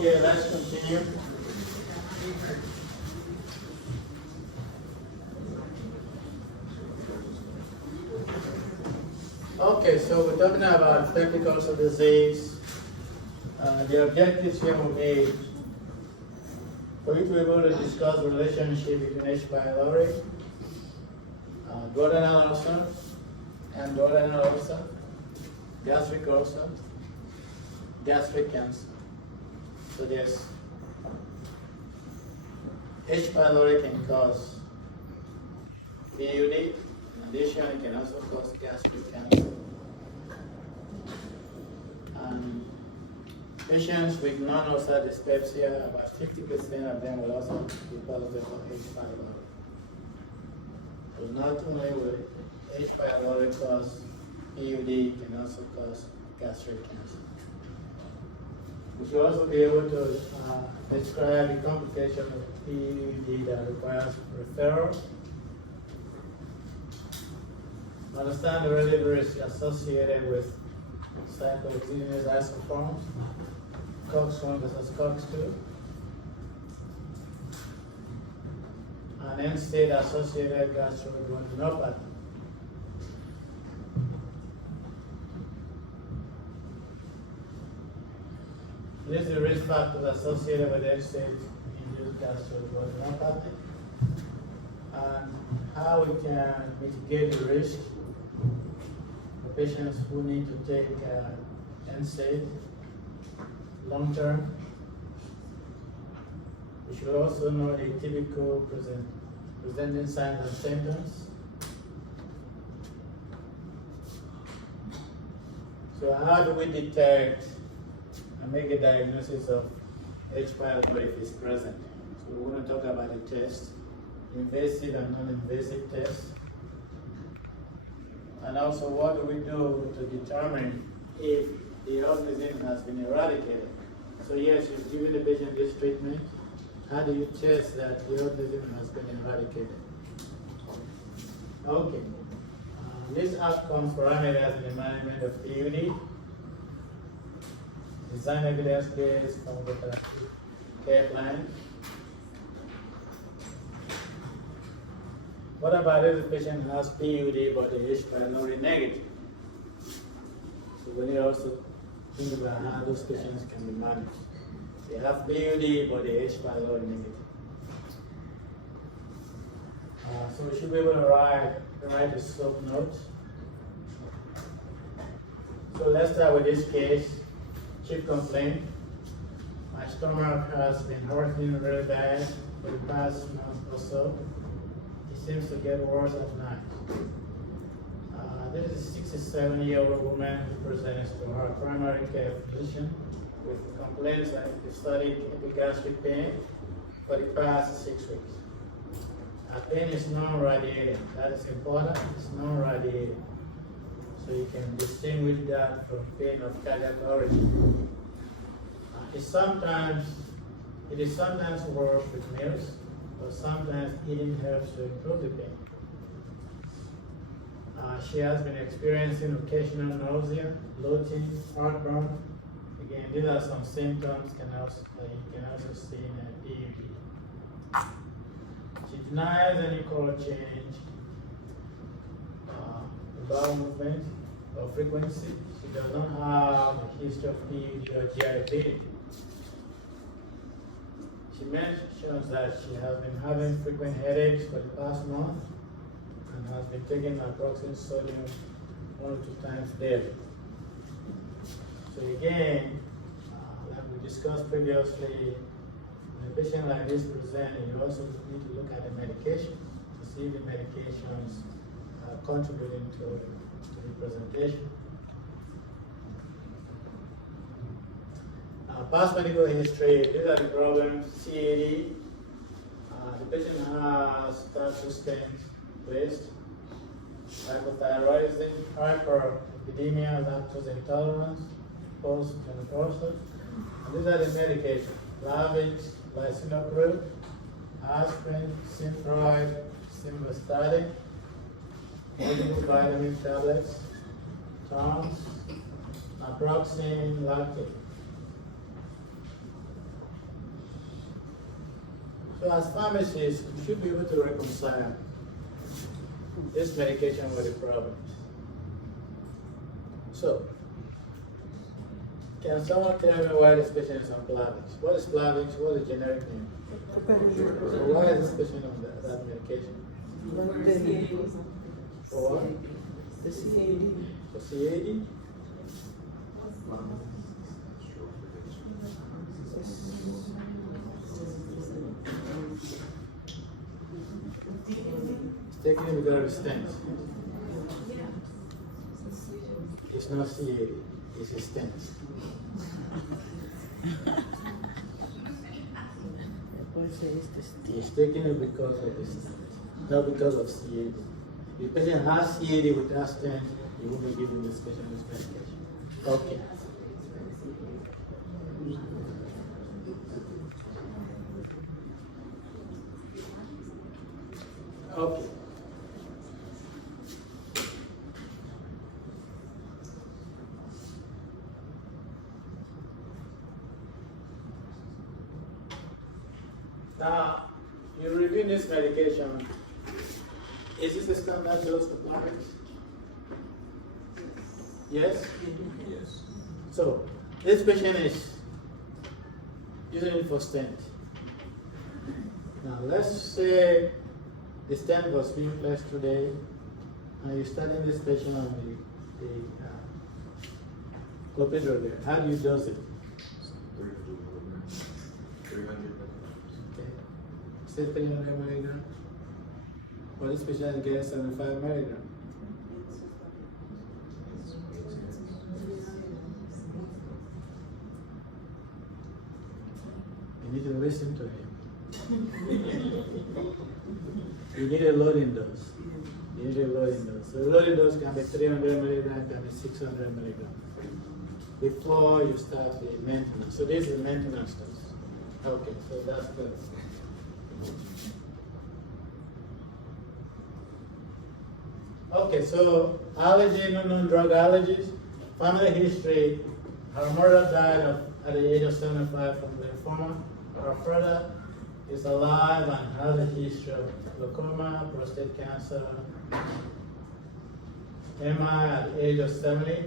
Okay, let's continue. Okay, so we're talking about peptic ulcer disease. The objectives here will be for you to be able to discuss the relationship between H. pylori, duodenal ulcer, and duodenal ulcer, gastric ulcer, gastric cancer. So there's H. pylori can cause PUD. In addition, it can also cause gastric cancer. And patients with non-ulcer dyspepsia, about 50% of them will also be positive for H. pylori. So not only will H. pylori cause PUD, it can also cause gastric cancer. We should also be able to describe the complication of PUD that requires referral. Understand the relative risk associated with cyclohexidinase isoforms, COX-1 versus COX-2, and end-stage associated gastroduodenopathy. These are the risk factors associated with end-stage induced gastroduodenopathy, and how we can mitigate the risk for patients who need to take NSAID long-term. We should also know the typical presenting signs and symptoms. So how do we detect and make a diagnosis of H. pylori if it's present? So we're going to talk about the test, invasive and non-invasive tests. And also, what do we do to determine if the organism has been eradicated? So yes, you've given the patient this treatment. How do you test that the organism has been eradicated? Okay. These outcomes parameters in the management of PUD. Design evidence-based pharmacotherapy care plan. What about if the patient has PUD but the H. pylori negative? So we need to also think about how those patients can be managed. They have PUD but the H. pylori negative. So we should be able to write a sub note. So let's start with this case. Chief complaint. My stomach has been hurting really bad for the past month or so. It seems to get worse at night. This is a 67-year-old woman who presents to her primary care physician with complaints of episodic epigastric pain for the past 6 weeks. Her pain is non-radiating. That is important. It's non-radiating. So you can distinguish that from pain of cardiac origin. It is sometimes worse with meals, but sometimes eating helps to improve the pain. She has been experiencing occasional nausea, bloating, heartburn. Again, these are some symptoms you can also see in a PUD. She denies any color change, bowel movement or frequency. She does not have a history of PUD or GI. She mentions that she has been having frequent headaches for the past month and has been taking naproxen sodium 1 or 2 times daily. So again, like we discussed previously, when a patient like this presents, you also need to look at the medication to see if the medications are contributing to the presentation. Past medical history, these are the problems. CAD, the patient has tattoo stents placed, hypothyroidism, hyperlipidemia, lactose intolerance, post-menopause. And these are the medications: Plavix, lisinopril, aspirin, Synthroid, simvastatin, multivitamin tablets, Tums, naproxen, lactate. So as pharmacists, we should be able to reconcile this medication with the problems. So, can someone tell me why this patient is on Plavix? What is Plavix? What is the generic name? So why is this patient on that medication? For what? The CAD. For CAD? It's taking it because of stents. It's not CAD, it's a stent. He's taking it because of the stent, not because of CAD. If the patient has CAD without stent, you won't be giving this patient this medication. Okay. Okay. Now, you review this medication. Is this a standard dose for Plavix? Yes? Yes. So, this patient is using it for stent. Now, let's say the stent was being placed today, and you're starting this patient on the clopidogrel. How do you dose it? 300 milligrams. Okay. Say 300 milligrams. Well, this patient is getting 75 milligrams. You need to listen to him. You need a loading dose. You need a loading dose. So the loading dose can be 300 milligrams, can be 600 milligrams. Before you start the maintenance. So this is the maintenance dose. Okay, so that's good. Okay, so allergy, non-drug allergies. Family history. Her mother died at the age of 75 from lymphoma. Her father is alive and has a history of glaucoma, prostate cancer, MI at the age of 70.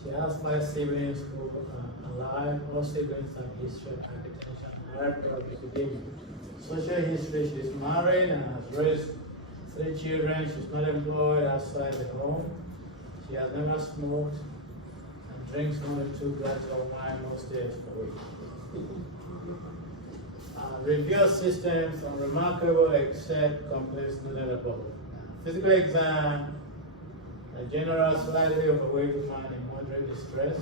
She has 5 siblings who are alive. All siblings have history of hypertension, heart drug epidemic. Social history, she's married and has raised 3 children. She's not employed outside the home. She has never smoked and drinks only 2 glasses of wine most days per week. Review systems unremarkable except complaints noted above. Physical exam, a general slightly overweight woman in moderate distress.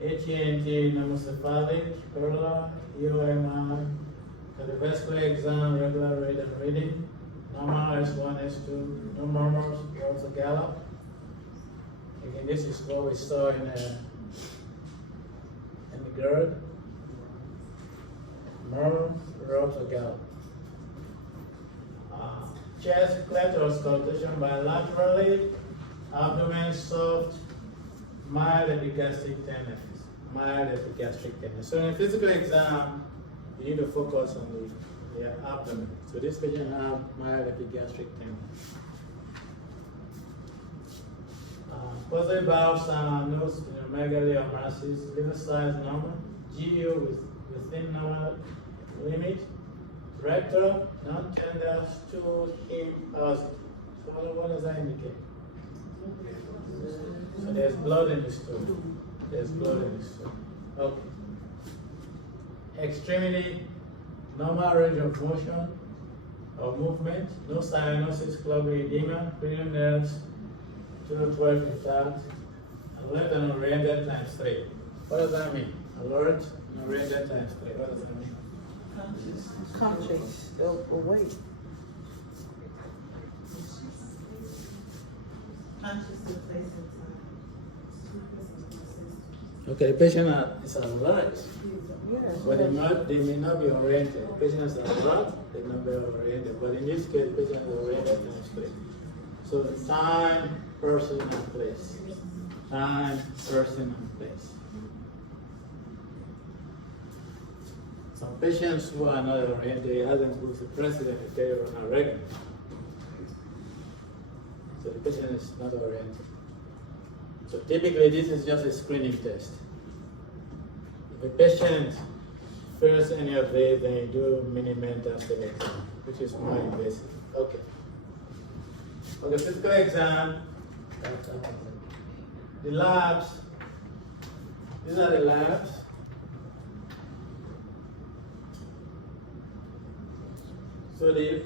HENT, pneumocephalic, corolla, EOMI, cardiovascular exam, regular rate and reading, normal S1, S2, no murmurs, also gallop. Again, this is what we saw in the GERD, murmurs, rubs or gallop. Chest, cleft or auscultation bilaterally, abdomen soft, mild epigastric tenderness. Mild epigastric tenderness. So in a physical exam, you need to focus on the abdomen. So this patient has mild epigastric tenderness. Positive bowel sound, no splenomegaly or masses, liver size normal, GU within normal limit, rectal, non-tender, stool, heme, positive. So what does that indicate? So there's blood in the stool. There's blood in the stool. Okay. Extremity, normal range of motion or movement, no cyanosis, clubby edema, cranial nerves, 2 to 12 intact, alert and oriented times 3. What does that mean? Alert and oriented times 3. What does that mean? Conscious, awake. Okay, the patient is alert, Yeah. but they may not be oriented. The patient is alert, they may not be oriented. But in this case, the patient is oriented times 3. So time, person, and place. Time, person, and place. Some patients who are not oriented, hasn't put the president if they are not regular. So the patient is not oriented. So typically this is just a screening test. If a patient fails any of these, then you do mini mental state exam, which is more invasive. Okay. Okay, physical exam, the labs, these are the labs. So the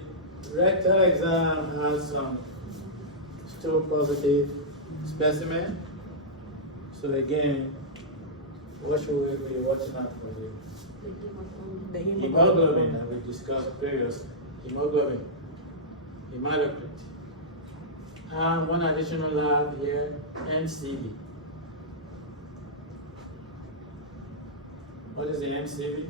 rectal exam has some stool positive specimen. So again, what should we be watching out for here? The Hemoglobin, that we discussed previously. Hemoglobin, hematocrit. And one additional lab here, MCV. What is the MCV?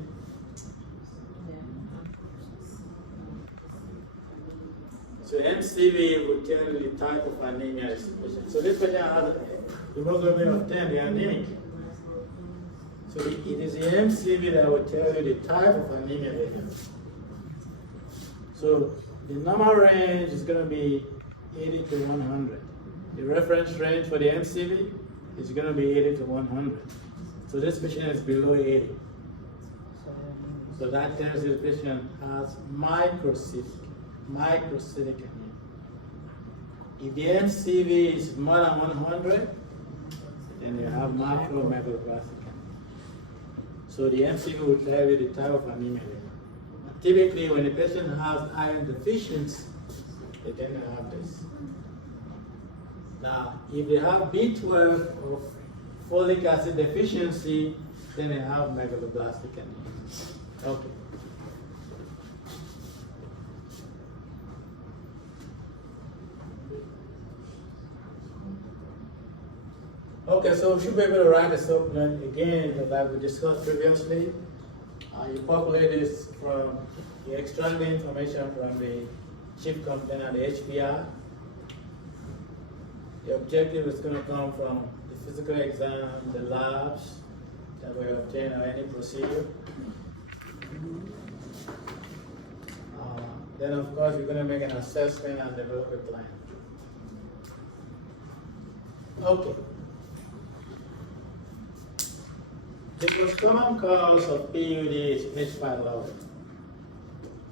So MCV will tell you the type of anemia is the patient. So this patient has a hemoglobin of 10, they are anemic. So it is the MCV that will tell you the type of anemia they have. So the normal range is going to be 80 to 100. The reference range for the MCV is going to be 80 to 100. So this patient is below 80. So that tells you the patient has microcytic anemia. If the MCV is more than 100, then you have macromegaloblastic anemia. So the MCV will tell you the type of anemia. Typically, when the patient has iron deficiency, they tend to have this. Now, if they have B12 or folic acid deficiency, then they have megaloblastic anemia. Okay. Okay, so we should be able to write the supplement again, like we discussed previously. You populate this from, you extract the information from the chip container, the HPI. The objective is going to come from the physical exam, the labs that we obtain or any procedure. Then of course you're going to make an assessment and develop a plan. Okay. The most common cause of PUD is H. pylori.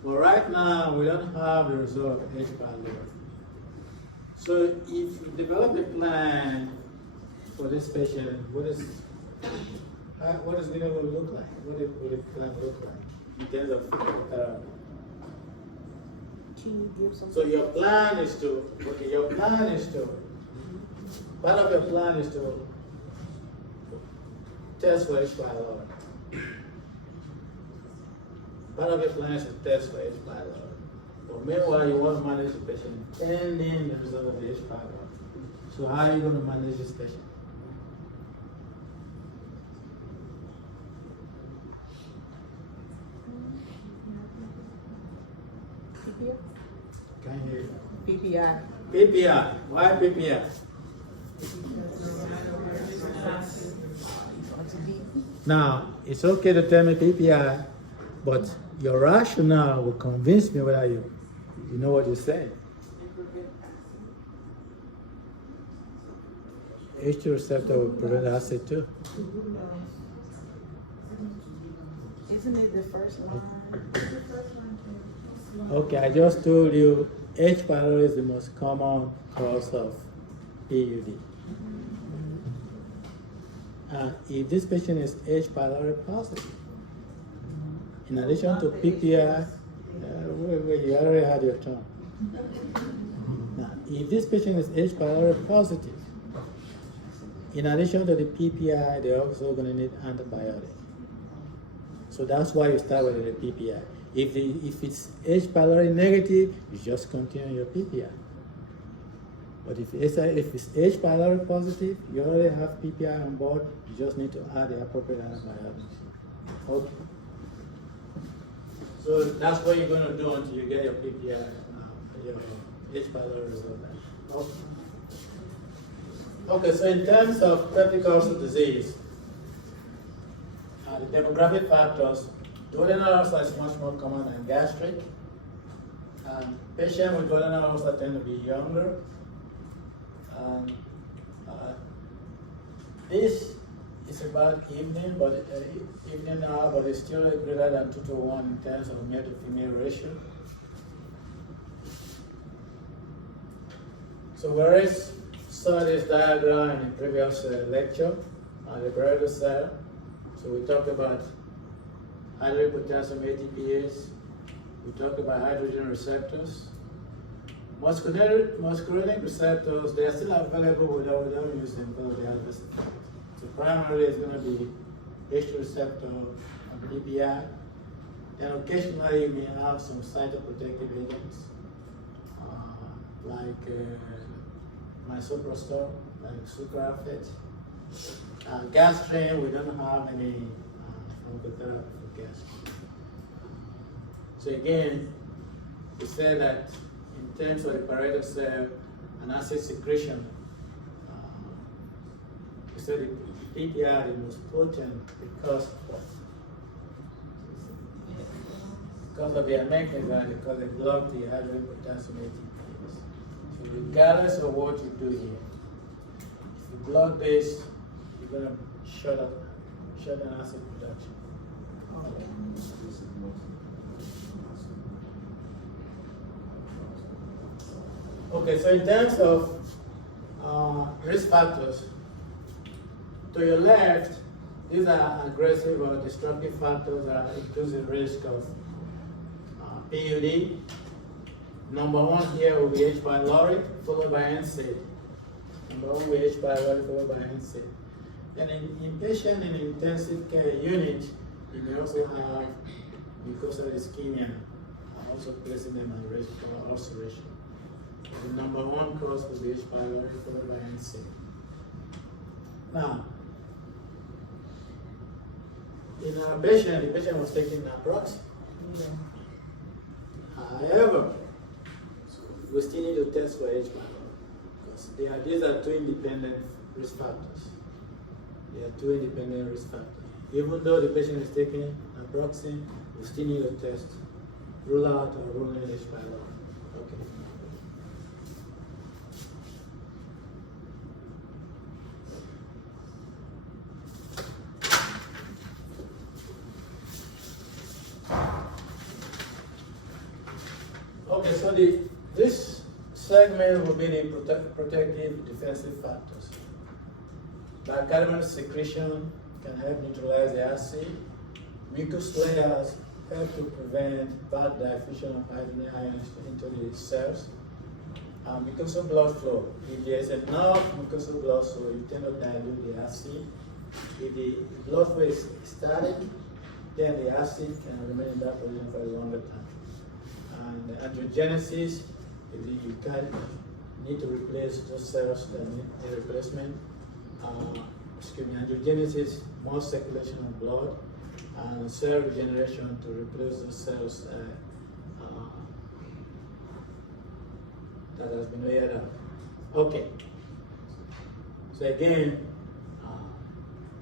But right now we don't have the result of H. pylori. So if you develop a plan for this patient, what is it going to look like? What will the plan look like in terms of physical therapy? Can you give some? So your plan is to, part of your plan is to test for H. pylori. Part of your plan is to test for H. pylori. But meanwhile, you want to manage the patient pending the result of the H. pylori. So how are you going to manage this patient? PPI? Can't hear you. PPI. PPI. Why PPI? Now, it's okay to tell me PPI, but your rationale will convince me whether you know what you're saying. H2 receptor will prevent acid too. Isn't it the first line? Okay, I just told you H. pylori is the most common cause of PUD. If this patient is H. pylori positive, in addition to PPI, wait, you already had your turn. Now, if this patient is H. pylori positive, in addition to the PPI, they're also going to need antibiotics. So that's why you start with the PPI. If it's H. pylori negative, you just continue your PPI. But if it's H. pylori positive, you already have PPI on board, you just need to add the appropriate antibiotics. Okay. So that's what you're going to do until you get your PPI, your H. pylori result. Okay. Okay, so in terms of peptic ulcer disease, the demographic factors Duodenal ulcer is much more common than gastric. Patients with duodenal ulcer tend to be younger. And, this is about evening, but evening hour, but it's still greater than 2 to 1 in terms of male to female ratio. So whereas saw this diagram in the previous lecture on the parietal cell, so we talked about hydropotassium ATPase, we talked about hydrogen receptors. Muscarinic receptors, they are still available without using them because they have this effect. So primarily it's going to be H2 receptor on DPI. Then occasionally you may have some cytoprotective agents like misoprostol, like sucralfate. Gastrin, we don't have any pharmacotherapy for gastrin. So again, we said that in terms of the parietal cell and acid secretion, we said the PPI is most potent because of their mechanism, because they block the hydrogen potassium ATPase. So regardless of what you do here, if you block this, you're going to shut down acid production. Okay, so in terms of risk factors, to your left, these are aggressive or destructive factors that increase the risk of PUD. Number one here will be H. pylori, followed by NSAID. Number one will be H. pylori, followed by NSAID. Then in patient in intensive care unit, you may also have mucosal ischemia, also placing them at risk for ulceration. The number one cause will be H. pylori, followed by NSAID. Now, in our patient, the patient was taking naproxen. Yeah. However, we still need to test for H. pylori because these are two independent risk factors. They are two independent risk factors. Even though the patient is taking naproxen, we still need to test, rule out or rule in H. pylori. Okay. Okay, so this segment will be the protective defensive factors. Bicarbonate secretion can help neutralize the acid. Mucus layers help to prevent bad diffusion of hydrogen ions into the cells. Mucosal blood flow. If there is enough mucosal blood flow, you tend to dilute the acid. If the blood flow is static, then the acid can remain in that position for a longer time. And angiogenesis, if you can need to replace those cells that need a replacement. Angiogenesis, more circulation of blood, and cell regeneration to replace those cells that has been layered up. Okay. So again,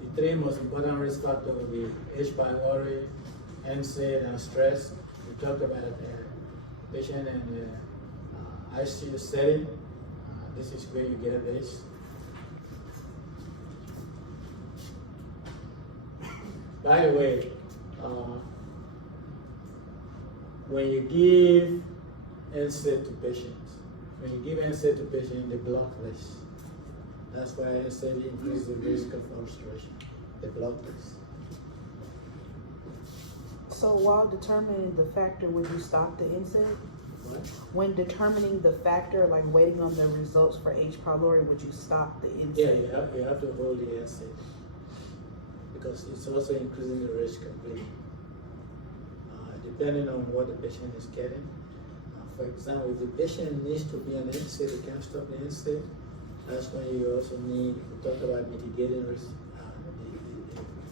the three most important risk factors will be H. pylori, NSAID, and stress. We talked about patient in the ICU setting. This is where you get this. By the way, when you give NSAID to patients, they block this. That's why NSAID increases the risk of ulceration. They block this. So while determining the factor, would you stop the NSAID? What? When determining the factor, like waiting on the results for H. pylori, would you stop the NSAID? Yeah, you have to hold the NSAID because it's also increasing the risk of bleeding. Depending on what the patient is getting. For example, if the patient needs to be on NSAID, you can't stop the NSAID. That's when you also need to talk about mitigating risk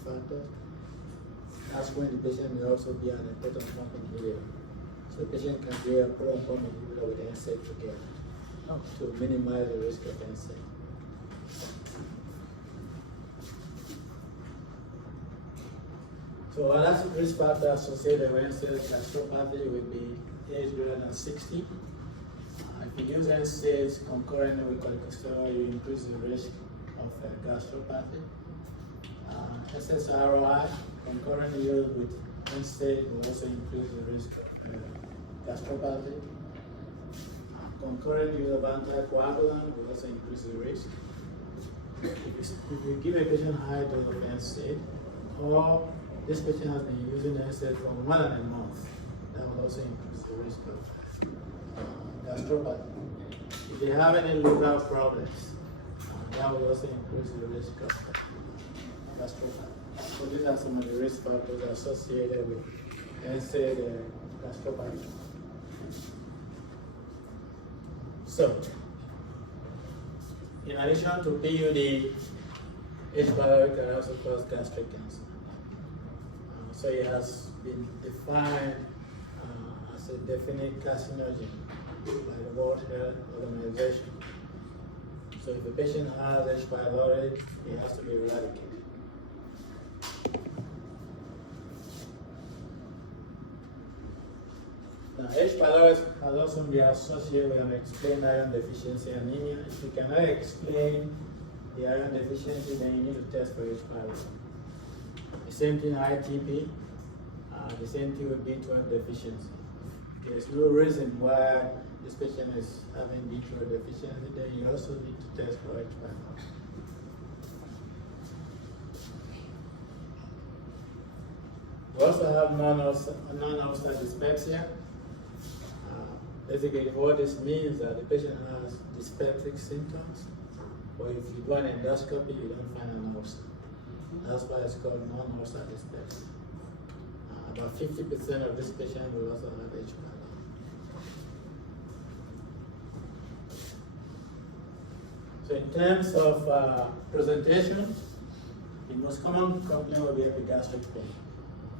the factors. That's when the patient may also be on a proton pump inhibitor. So the patient can be a proton pump inhibitor with NSAID together to minimize the risk of NSAID. So other risk factor associated with end-stage gastropathy would be age greater than 60. If you use NSAIDs concurrently with corticosteroid, you increase the risk of gastropathy. SSRI concurrently used with NSAID will also increase the risk of gastropathy. Concurrent use of anticoagulant will also increase the risk. If you give a patient high dose of NSAID, or this patient has been using NSAID for more than a month, that will also increase the risk of gastropathy. If they have any liver problems, that will also increase the risk of gastropathy. So these are some of the risk factors associated with NSAID gastropathy. So, in addition to PUD, H. pylori can also cause gastric cancer. So it has been defined as a definite carcinogen by the World Health Organization. So if a patient has H. pylori, it has to be eradicated. Now, H. pylori has also been associated with unexplained iron deficiency anemia. If you cannot explain the iron deficiency, then you need to test for H. pylori. The same thing ITP, the same thing with B12 deficiency. There's no reason why this patient is having B12 deficiency, then you also need to test for H. pylori. We also have non-ulcer dyspepsia. Basically, what this means is that the patient has dyspeptic symptoms, but if you do an endoscopy, you don't find an ulcer. That's why it's called non-ulcer dyspepsia. About 50% of this patient will also have H. pylori. So in terms of presentation, the most common complaint will be epigastric pain.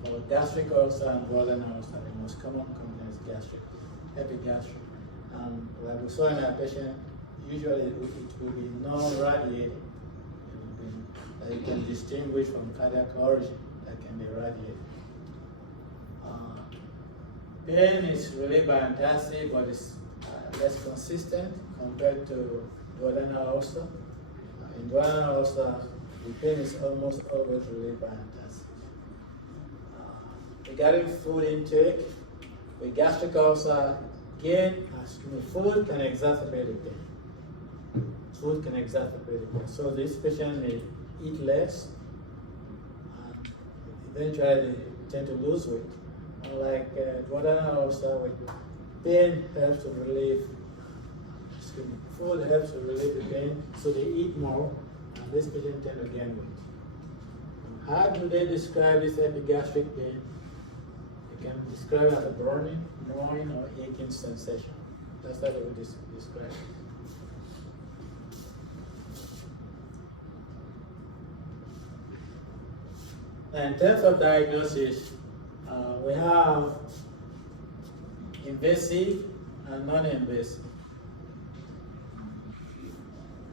For gastric ulcer and duodenal ulcer, the most common complaint is gastric, epigastric. Like we saw in our patient, usually it will be non-radiated. That you can distinguish from cardiac origin that can be radiated. Pain is relieved by antacid, but it's less consistent compared to duodenal ulcer. In duodenal ulcer, the pain is almost always relieved by antacid. Regarding food intake, with gastric ulcer, again, food can exacerbate the pain. Food can exacerbate the pain. So this patient may eat less, and eventually they tend to lose weight. Unlike duodenal ulcer, with pain helps to relieve, food helps to relieve the pain, so they eat more, and this patient tend to gain weight. How do they describe this epigastric pain? They can describe it as a burning, gnawing, or aching sensation. That's how they would describe it. In terms of diagnosis, we have invasive and non-invasive.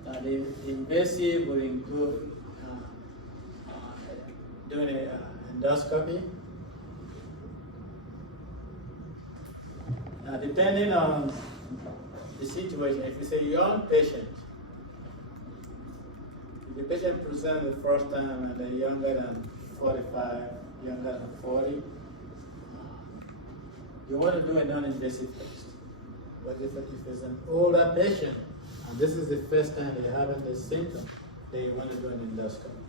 The invasive will include doing an endoscopy. Now, depending on the situation, if it's a young patient, if the patient presents the first time and they're younger than 45, younger than 40, you want to do a non-invasive test. But if it's an older patient, and this is the first time they're having this symptom, then you want to do an endoscopy.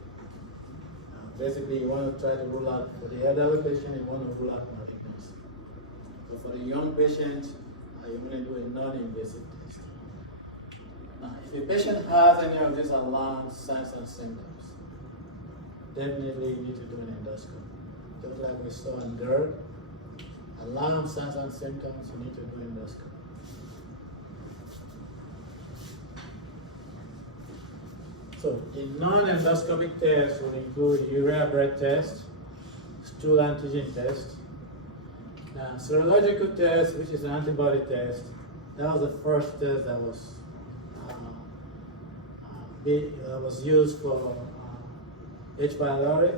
Basically, you want to try to rule out, for the elderly patient, you want to rule out malignancy. So for the young patient, you want to do a non-invasive test. Now, if a patient has any of these alarm signs and symptoms, definitely you need to do an endoscopy. Just like we saw in GERD, alarm signs and symptoms, you need to do an endoscopy. So, the non-endoscopic tests will include urea breath test, stool antigen test. Now, serological test, which is an antibody test, that was the first test that was used for H. pylori.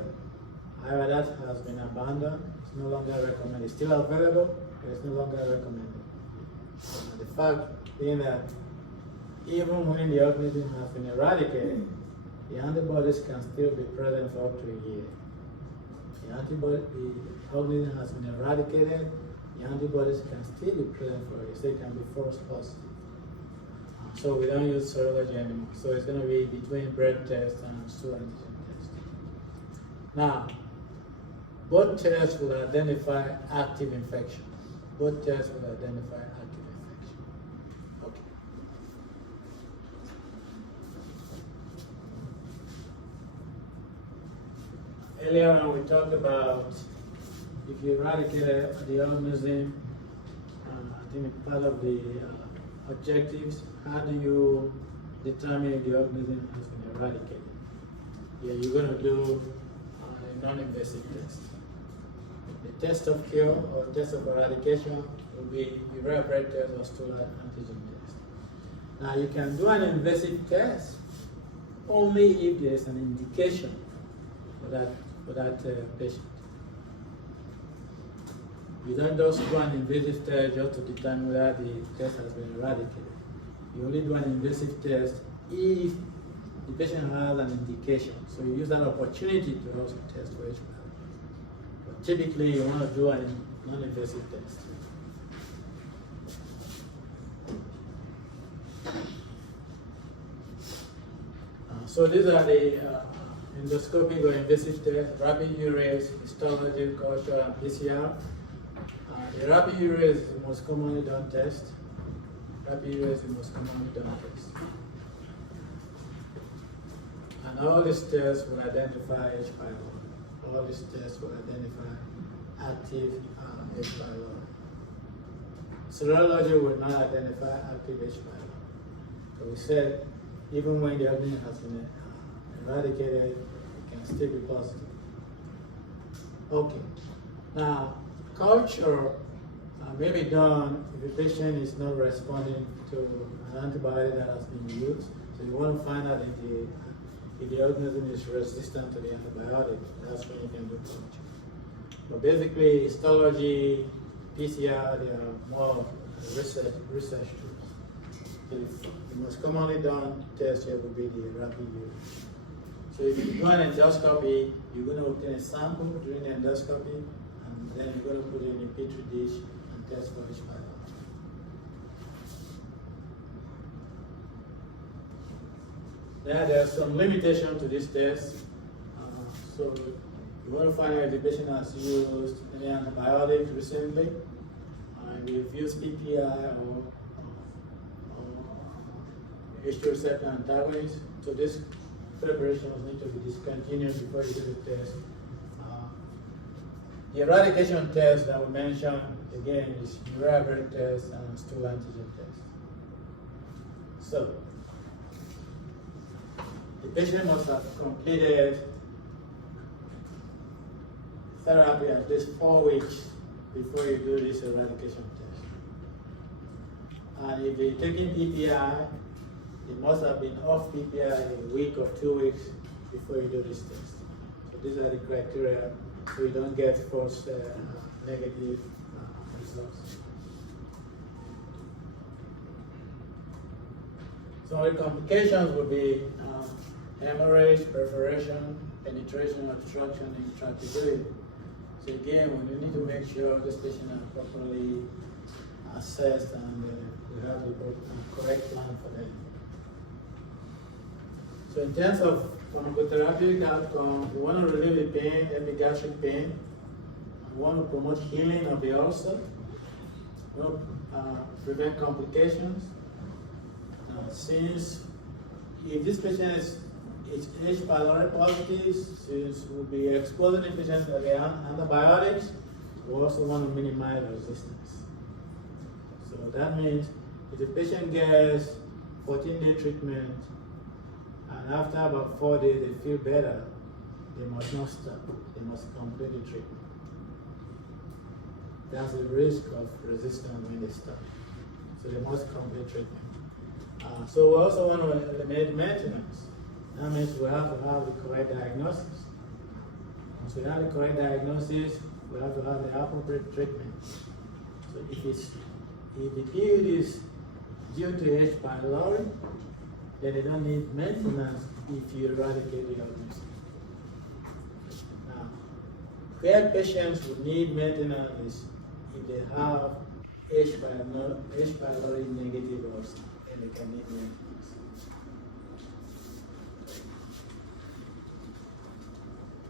However, that has been abandoned. It's no longer recommended. It's still available, but it's no longer recommended. The fact being that even when the organism has been eradicated, the antibodies can still be present for up to a year. The organism has been eradicated, the antibodies can still be present for a year, so it can be false positive. So we don't use serology anymore. So it's going to be between breath test and stool antigen test. Now, both tests will identify active infection. Both tests will identify active infection. Okay. Earlier on, we talked about if you eradicate the organism, I think part of the objectives, how do you determine if the organism has been eradicated? Yeah, you're going to do a non-invasive test. The test of cure or test of eradication will be urea breath test or stool antigen test. Now you can do an invasive test only if there is an indication for that patient. You don't just do an invasive test just to determine whether the test has been eradicated. You only do an invasive test if the patient has an indication. So you use that opportunity to also test for H. pylori. But typically, you want to do a non-invasive test. So these are the endoscopic or invasive tests: rapid urease, histology, culture, and PCR. The rapid urease is the most commonly done test. Rapid urease is the most commonly done test. And all these tests will identify H. pylori. All these tests will identify active H. pylori. Serology will not identify active H. pylori. So we said, even when the organism has been eradicated, it can still be positive. Okay. Now, culture may be done if the patient is not responding to an antibiotic that has been used. So you want to find out if the organism is resistant to the antibiotic. That's when you can do culture. But basically, histology, PCR, they are more research tools. So the most commonly done test here would be the rapid urease. So if you do an endoscopy, you're going to obtain a sample during the endoscopy, and then you're going to put it in a petri dish and test for H. pylori. There are some limitations to this test. So you want to find out if the patient has used any antibiotics recently, and if you've used PPI or H2 receptor antagonists. So these preparations need to be discontinued before you do the test. The eradication test that we mentioned, again, is urea breath test and stool antigen test. So, the patient must have completed therapy at least 4 weeks before you do this eradication test. And if they're taking PPI, they must have been off PPI a week or 2 weeks before you do this test. So these are the criteria so you don't get false negative results. So the complications would be hemorrhage, perforation, penetration, obstruction, and intractability. So again, we need to make sure this patient is properly assessed and we have the correct plan for them. So in terms of pharmacotherapeutic outcome, we want to relieve the pain, epigastric pain. We want to promote healing of the ulcer. We want to prevent complications. Since if this patient is H. pylori positive, since we'll be exposing the patient to the antibiotics, we also want to minimize resistance. So that means if the patient gets 14-day treatment, and after about 4 days they feel better, they must not stop. They must complete the treatment. There's a risk of resistance when they stop. So they must complete treatment. So we also want to eliminate maintenance. That means we have to have the correct diagnosis. So you have the correct diagnosis, we have to have the appropriate treatment. So if the build is due to H. pylori, then they don't need maintenance if you eradicate the organism. Now, where patients would need maintenance is if they have H. pylori negative also, and they can need maintenance.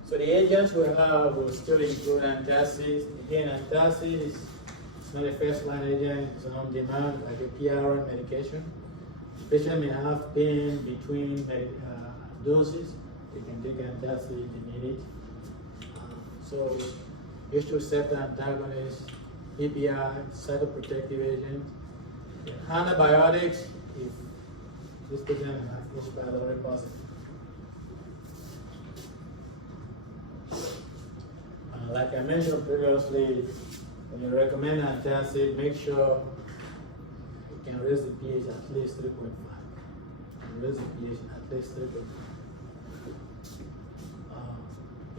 So the agents we have will still include antacids. Again, antacids is not a first-line agent, it's an on-demand, like a PRN medication. The patient may have pain between doses, they can take antacid if they need it. So, H2 receptor antagonist, PPI, cytoprotective agent, antibiotics if this patient has H. pylori positive. Like I mentioned previously, when you recommend antacid, make sure you can raise the pH at least 3.5. Raise the pH at least 3.5.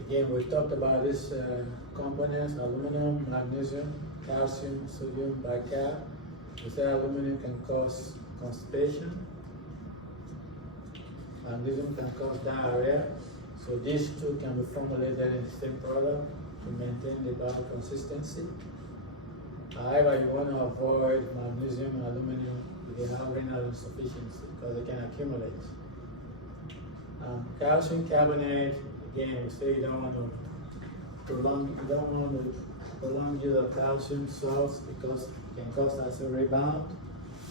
Again, we talked about these components: aluminum, magnesium, calcium, sodium, bicarb. We said aluminum can cause constipation. Magnesium can cause diarrhea. So these two can be formulated in the same product to maintain the bowel consistency. However, you want to avoid magnesium and aluminum if they have renal insufficiency because they can accumulate. Calcium carbonate, again, we say you don't want to prolong use of calcium salts because it can cause acid rebound.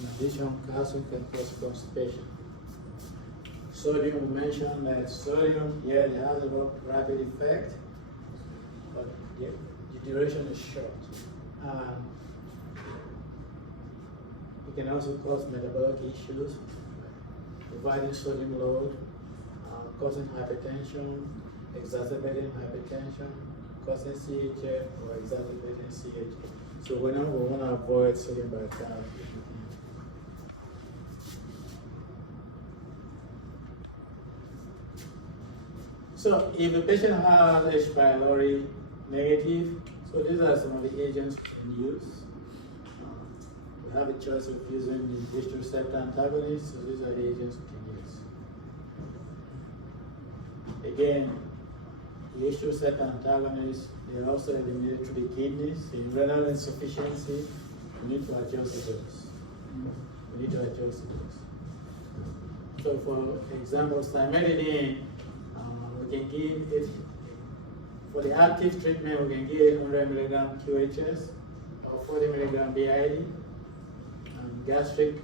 In addition, calcium can cause constipation. Sodium, we mentioned that sodium, yeah, it has a rapid effect, but the duration is short. It can also cause metabolic issues, providing sodium load, causing hypertension, exacerbating hypertension, causing CHF or exacerbating CHF. So we want to avoid sodium bicarb. So if the patient has H. pylori negative, so these are some of the agents we can use. We have a choice of using the H2 receptor antagonists, so these are the agents we can use. Again, the H2 receptor antagonists, they are also eliminated to the kidneys. In renal insufficiency, we need to adjust the dose. So for example, cimetidine, we can give it, for the active treatment, we can give 100 milligram QHS or 40 milligram BID. Gastric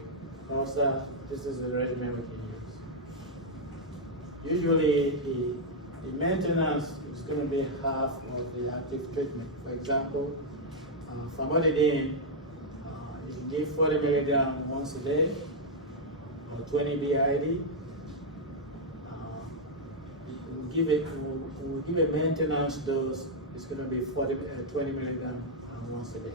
ulcer, this is the regimen we can use. Usually, the maintenance is going to be half of the active treatment. For example, famotidine, you can give 40 milligram once a day or 20 BID. We'll give a maintenance dose, it's going to be 20 milligram once a day.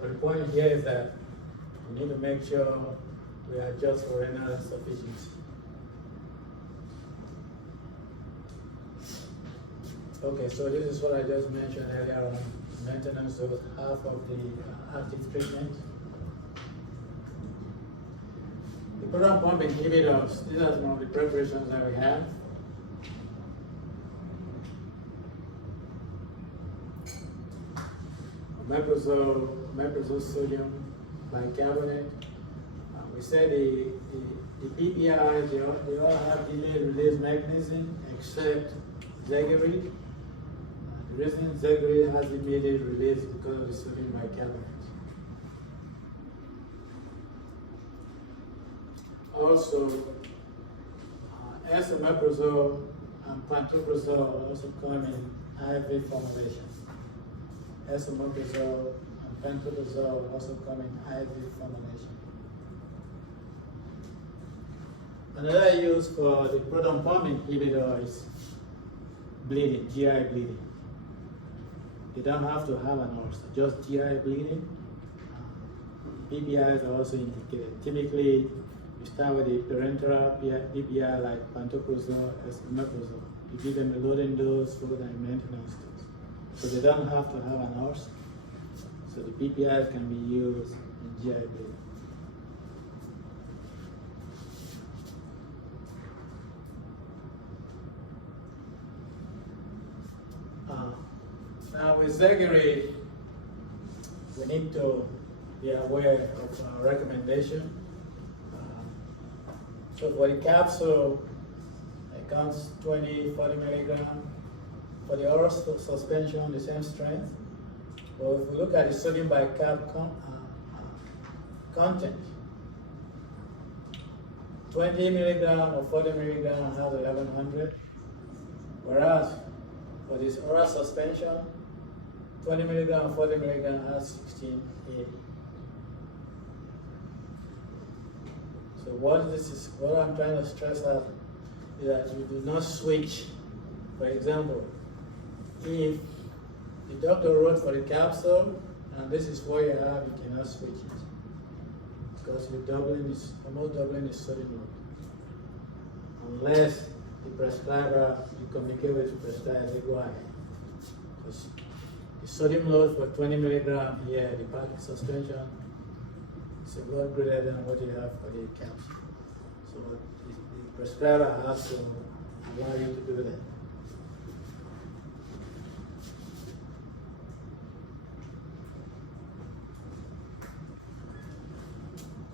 But the point here is that we need to make sure we adjust for renal insufficiency. Okay, so this is what I just mentioned earlier on. Maintenance dose, half of the active treatment. The proton pump inhibitors, these are some of the preparations that we have. Meprazole sodium bicarbonate. We said the PPIs, they all have delayed release mechanism except Zegerid. The reason Zegerid has immediate release because of the sodium bicarbonate. Also, esomeprazole and pantoprazole also come in IV formulation. Esomeprazole and pantoprazole also come in IV formulation. Another use for the proton pump inhibitor is bleeding, GI bleeding. You don't have to have an ulcer, just GI bleeding. PPIs are also indicated. Typically, You start with the parenteral PPI like pantoprazole, esomeprazole. You give them a loading dose for their maintenance dose. So they don't have to have a nurse. So the PPIs can be used in GIB. Now with Zegary, we need to be aware of our recommendation. So for the capsule, it counts 20, 40 milligram. For the oral suspension, the same strength. But if we look at the sodium bicarb content, 20 milligram or 40 milligram has 1100, whereas for this oral suspension, 20 milligram or 40 milligram has 1680. So what I'm trying to stress out is that you do not switch. For example, if the doctor wrote for the capsule and this is what you have, you cannot switch it because you're almost doubling the sodium load. Unless the prescriber, you communicate with the prescriber, they go ahead. Because the sodium load for 20 milligram here, the packet suspension, is a lot greater than what you have for the capsule. So the prescriber has to allow you to do that.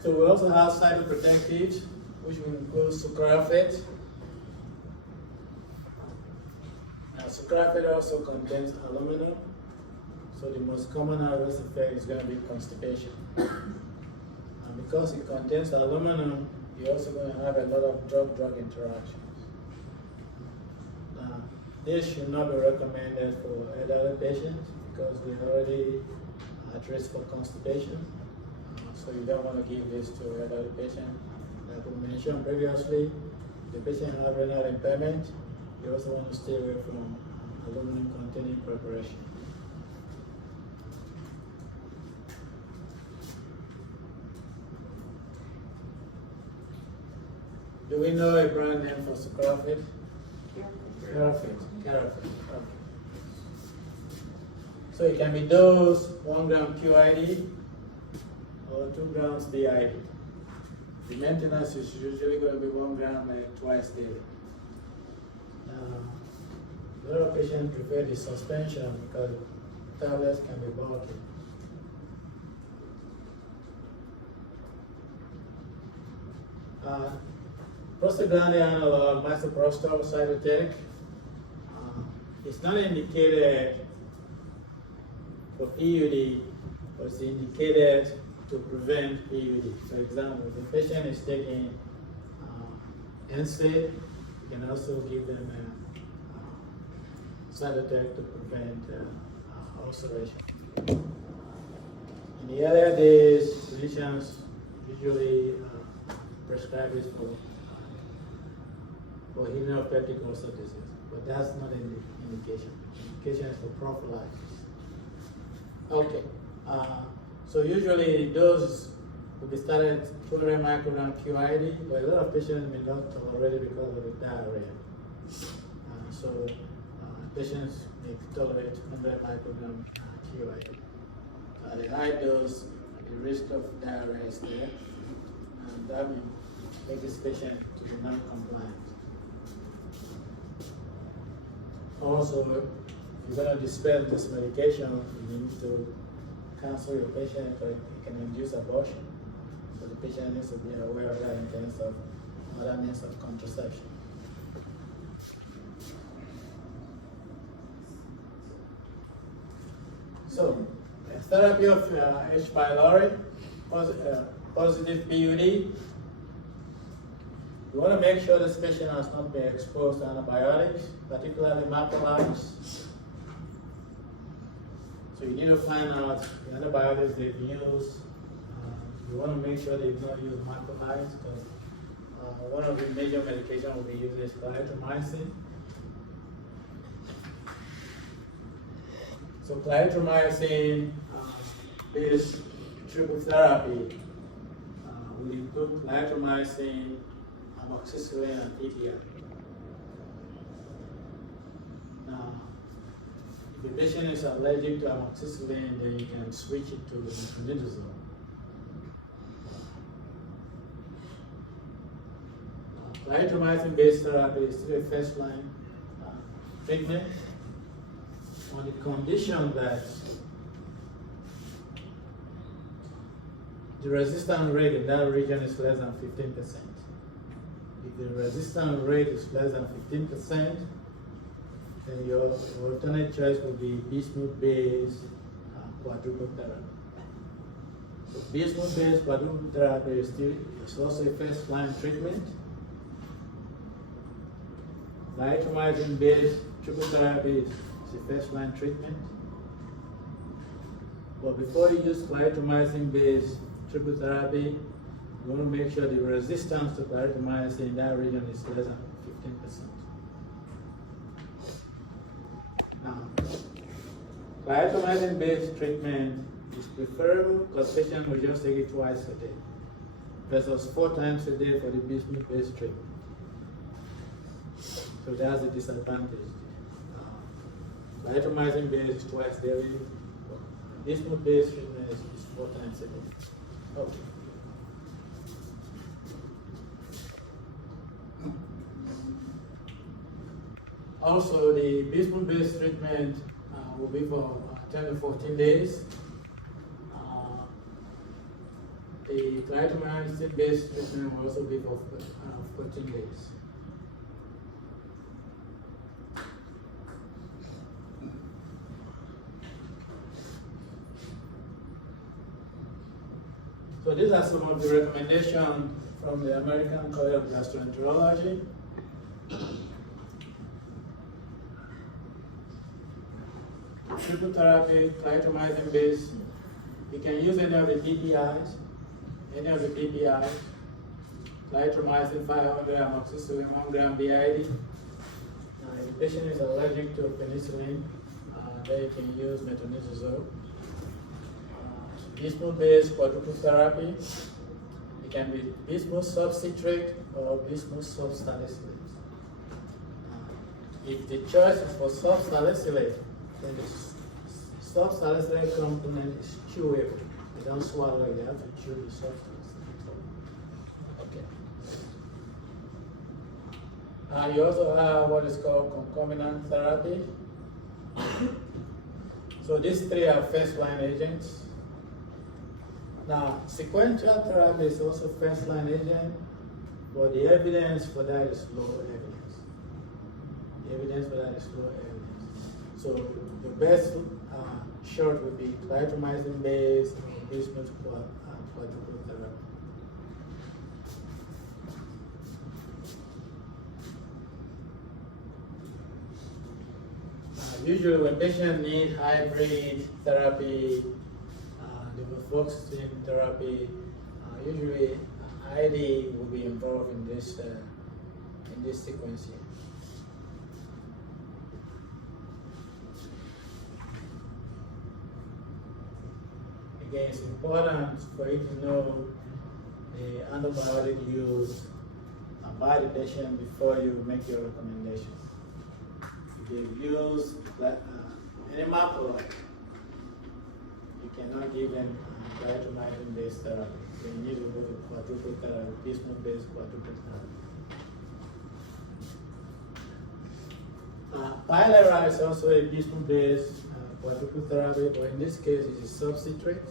So we also have cytoprotectives, which will include sucralfate. Now, sucralfate also contains aluminum, so the most common adverse effect is going to be constipation. And because it contains aluminum, you're also going to have a lot of drug-drug interactions. Now, this should not be recommended for elderly patients because they're already at risk for constipation. So you don't want to give this to elderly patient. Like we mentioned previously, if the patient has renal impairment, you also want to stay away from aluminum containing preparation. Do we know a brand name for sucralfate? Carafate. So it can be dosed 1 gram QID or 2 grams BID. The maintenance is usually going to be 1 gram twice daily. A lot of patients prefer the suspension because tablets can be bulky. Prostaglandin analog, misoprostol, cytotoxic, it's not indicated for PUD, but it's indicated to prevent PUD. For example, if the patient is taking NSAID, you can also give them cytotoxic to prevent ulceration. In the earlier days, physicians usually prescribe it for hemopeptic ulcer disease, but that's not an indication. The indication is for prophylaxis. Okay, so usually dose will be started at 200 microgram QID, but a lot of patients may not tolerate it because of the diarrhea. Patients may tolerate 100 microgram QID. At the high dose, the risk of diarrhea is there, and that will make this patient to be non-compliant. Also, if you're going to dispense this medication, you need to counsel your patient because it can induce abortion. So the patient needs to be aware of that in terms of other means of contraception. So, therapy of H. pylori, positive PUD. You want to make sure this patient has not been exposed to antibiotics, particularly macrolides. So you need to find out the antibiotics they've used. You want to make sure they've not used macrolides because one of the major medications we'll be using is clarithromycin. So clarithromycin is triple therapy will include clindamycin, amoxicillin, and PPI. Now, if the patient is allergic to amoxicillin, then you can switch it to metronidazole. Clindamycin-based therapy is still a first-line treatment on the condition that the resistance rate in that region is less than 15%. If the resistance rate is less than 15%, then your alternate choice would be bismuth-based quadruple therapy. So bismuth-based quadruple therapy is also a first-line treatment. Clindamycin-based triple therapy is a first-line treatment. But before you use clindamycin-based triple therapy, you want to make sure the resistance to clindamycin in that region is less than 15%. Now, clindamycin-based treatment is preferable because patients will just take it twice a day versus 4 times a day for the bismuth-based treatment. So that's the disadvantage. Clindamycin-based is twice daily. Bismuth-based treatment is 4 times a day. Okay. Also, the bismuth-based treatment will be for 10 to 14 days. The clindamycin-based treatment will also be for 14 days. So these are some of the recommendations from the American College of Gastroenterology. Triple therapy, clindamycin-based. You can use any of the PPIs, clindamycin 500, amoxicillin 1 gram BID. If the patient is allergic to penicillin, then you can use metronidazole. Bismuth-based quadruple therapy. It can be bismuth subcitrate or bismuth subsalicylate. If the choice is for subsalicylate, then the subsalicylate component is chewable. You don't swallow it, you have to chew the substance. Okay. You also have what is called concomitant therapy. So these 3 are first-line agents. Now, sequential therapy is also first-line agent, but the evidence for that is low evidence. So the best shot would be clindamycin-based bismuth quadruple therapy. Usually when patients need hybrid therapy, fluoxetine therapy, usually ID will be involved in this sequence here. Again, it's important for you to know the antibiotic use by the patient before you make your recommendation. If they use animal product, you cannot give them clindamycin-based therapy. So you need to go to quadruple therapy, bismuth-based quadruple therapy. Pylera is also a bismuth-based quadruple therapy, but in this case it is subcitrate.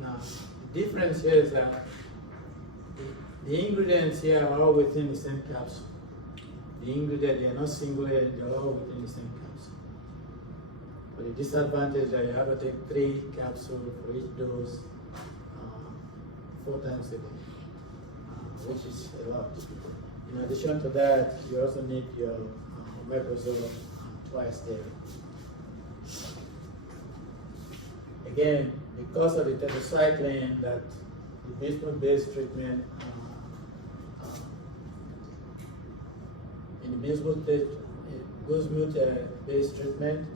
Now, the difference here is that the ingredients here are all within the same capsule. The ingredients, they are not singulated, they are all within the same capsule. But the disadvantage is that you have to take 3 capsules for each dose 4 times a day, which is a lot. In addition to that, you also need your omeprazole twice daily. Again, because of the tetracycline that the bismuth-based treatment, in the bismuth-based treatment,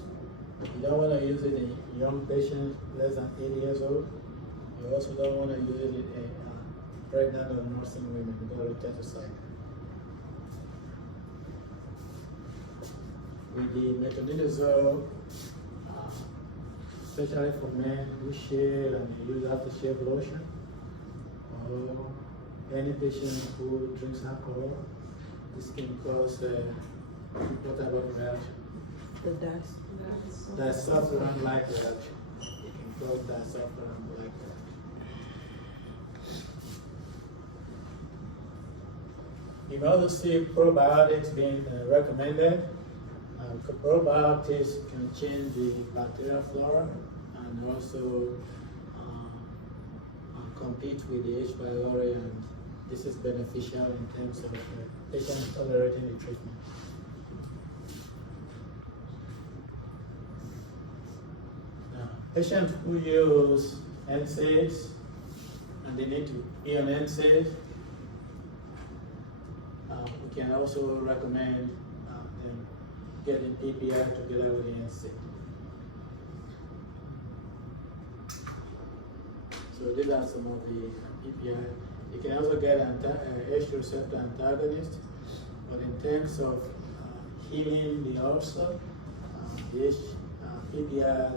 you don't want to use it in young patients less than 80 years old. You also don't want to use it in pregnant or nursing women because of tetracycline. With the metronidazole, especially for men who shave and they use aftershave lotion, or any patient who drinks alcohol, this can cause what type of reaction? The dust. Disulfiram-like reaction. It can cause disulfiram-like reaction. You may also see probiotics being recommended. Probiotics can change the bacterial flora and also compete with the H. pylori, and this is beneficial in terms of patients tolerating the treatment. Now, patients who use NSAIDs and they need to be on NSAIDs, we can also recommend them getting PPI together with the NSAID. So these are some of the PPI. You can also get an H receptor antagonist, but in terms of healing the ulcer, the PPI are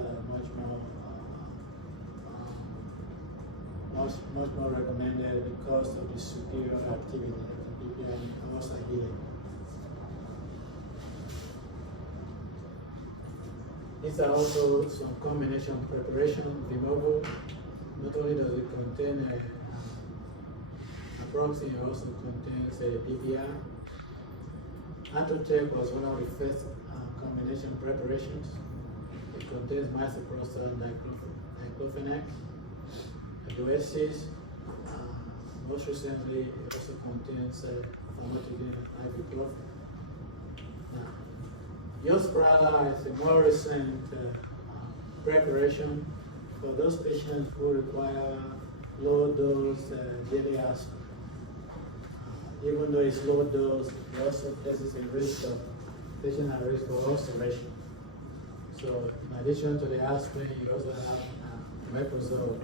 much more recommended because of the superior activity of the PPI in ulcer healing. These are also some combination preparation of Abobo. Not only does it contain naproxen, it also contains PPI. Atotech was one of the first combination preparations. It contains misoprostol and diclofenac. Dosis, most recently, it also contains famotidine and ibuprofen. Yospirala is a more recent preparation for those patients who require low dose daily aspirin. Even though it's low dose, it also places a risk of patient at risk for ulceration. So, in addition to the aspirin, you also have omeprazole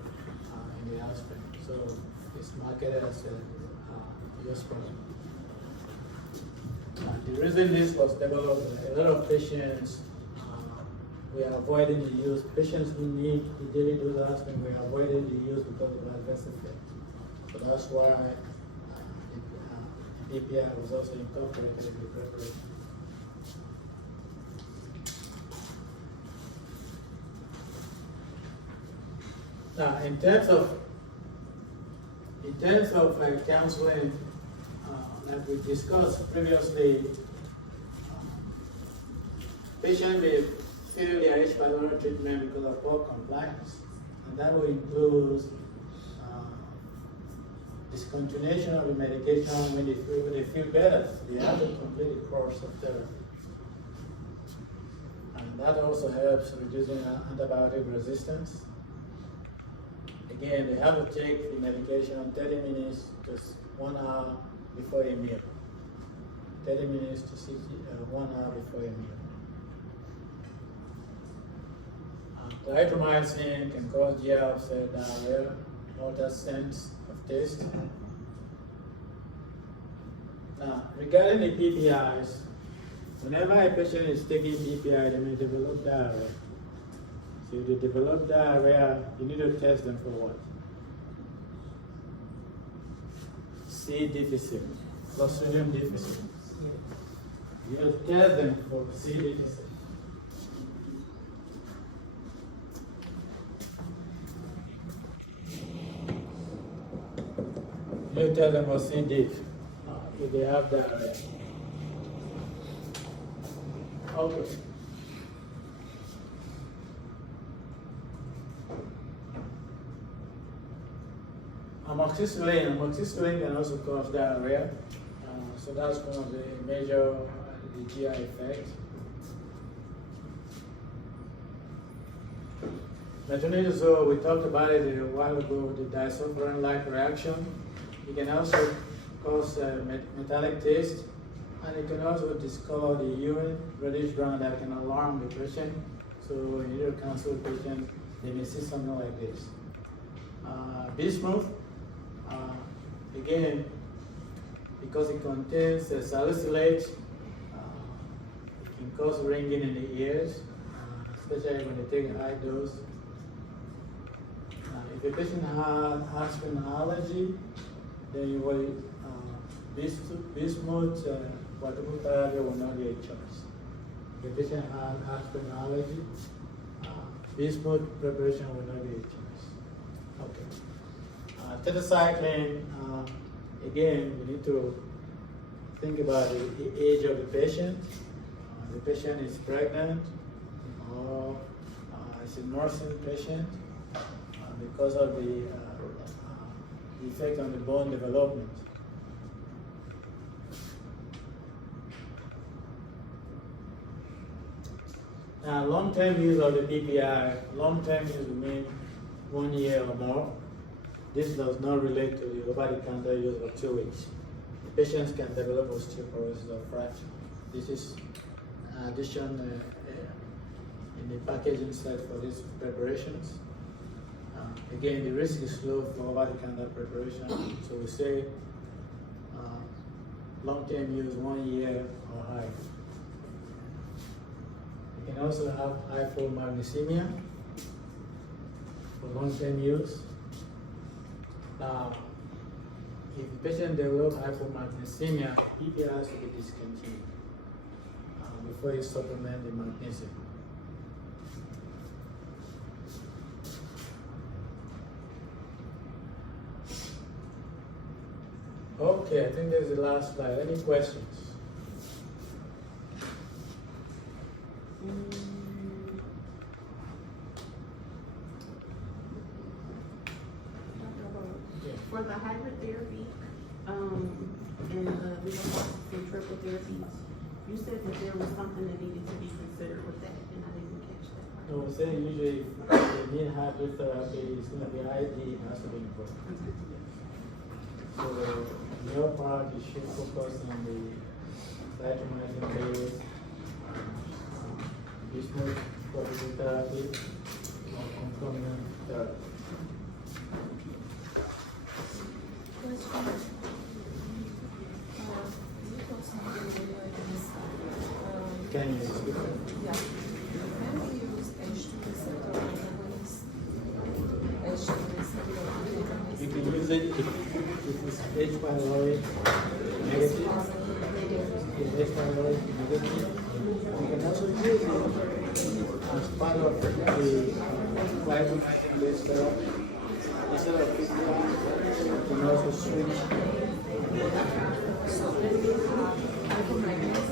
in the aspirin. So, it's marketed as Yospirala. The reason this was developed, a lot of patients we are avoiding the use. Patients who need the daily dose of aspirin, we are avoiding the use because of adverse effects. So that's why the PPI was also incorporated in the preparation. Now, in terms of counseling, like we discussed previously, patients may fail their H. pylori treatment because of poor compliance, and that will include discontinuation of the medication when they feel better. They have to complete the course of therapy. And that also helps reducing antibiotic resistance. Again, they have to take the medication 30 minutes to 1 hour before a meal. 30 minutes to 1 hour before a meal. Clarithromycin can cause GI upset, diarrhea, alter sense of taste. Now, regarding the PPIs, whenever a patient is taking PPI, they may develop diarrhea. So if they develop diarrhea, you need to test them for what? C deficit, Clostridium deficit. You test them for C deficit. You tell them for C diff if they have diarrhea. Okay. Amoxicillin can also cause diarrhea, so that's one of the major the GI effects. Metronidazole, we talked about it a while ago, the disulfiram-like reaction. It can also cause metallic taste, and it can also discolor the urine, reddish brown, that can alarm the patient. So you need to counsel the patient, they may see something like this. Bismuth again, because it contains salicylate, it can cause ringing in the ears, especially when they take a high dose. If a patient has aspirin allergy, then you will bismuth quadruple therapy will not be a choice. If a patient has aspirin allergy, bismuth preparation will not be a choice. Okay. Tetracycline, again, we need to think about the age of the patient. The patient is pregnant or is a nursing patient because of the effect on the bone development. Now, long-term use of the PPI, long-term use will mean 1 year or more. This does not relate to the over-the-counter use of 2 weeks. The patients can develop osteoporosis or fracture. This is an addition in the packaging set for these preparations. Again, the risk is low for over-the-counter preparation, so we say long-term use 1 year or higher. You can also have hypomagnesemia for long-term use. Now, if the patient develops hypomagnesemia, PPI has to be discontinued before you supplement the magnesium. Okay, I think that's the last slide. Any questions? For the hybrid therapy, and the and triple therapies, you said that there was something that needed to be considered with that, and I didn't catch that part. No, we say usually if they need hybrid therapy, it's going to be ID, has to be involved. So your part, you should focus on the diatomizing base, bismuth cortical therapy, or concomitant therapy. Can you speak? Yeah. Can we use H2 receptor antagonists? H2 receptor antagonists. You can use it if it's H. pylori negative. If H. pylori negative. You can also use it as part of the fibronizing-based therapy. Instead of PPI, you can also switch. So when we have hypomagnesemia,